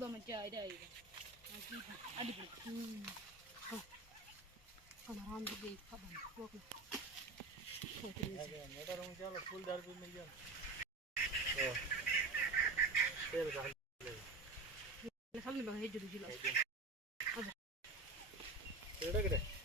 दो मच्छी आ रही है अड़ी हमारा हम भी खबर रोक मोटर में चलो फुल दार भी मिल जाए तेल डाल ले खाली बगा हे जुड़ी जुला तेरा करे